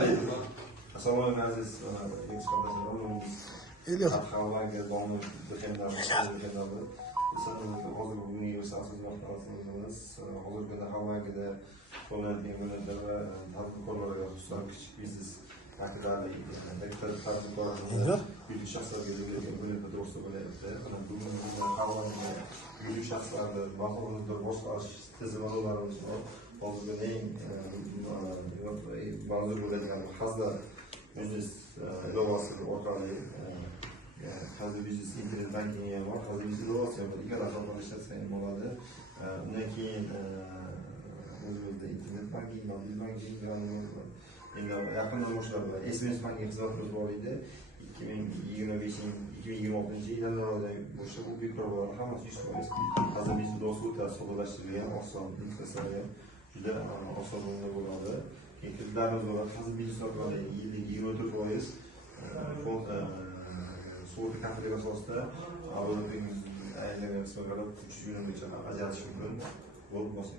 Assalomu alaykum aziz eksportyorlar. Xalqlarga doim hozirgi bugungi asosimiz hozirgi xalqlarga qo'llangan bo'ladi va tadbirkorlarga xususan kichik biznes vakillariga yuridik shaxslarga berilgan bo'ladi to'g'risida bo'lyapti. Bugun yuridik shaxslarni baholash boshqarish tizimlarimiz bor. Hozirgi eng manzur bo'ladigan hazlar biznes ilovasi orqali hazır biznes internet banking ham bor, hazır biznes ilovasi ham bor. Ikkala hisobdan ishlatsa ham bo'ladi. Undan keyin o'zimizda internet banking, mobil banking endi yaqin boshlar bilan SMS banking xizmatimiz bor edi. 2025-2026 boshlab bu bekor hammasi 100%. Hazır biznes ilovasi o'ta soddalashtirilgan, oson, interfaslari juda oson bo'ladi. Kreditlarimiz bor. Hazır biznes orqali yillik 24% fond sug'urta kartalari asosida avvalgi aylangan qismlarga 3 yilgacha ajratish mumkin bo'lib qolsin.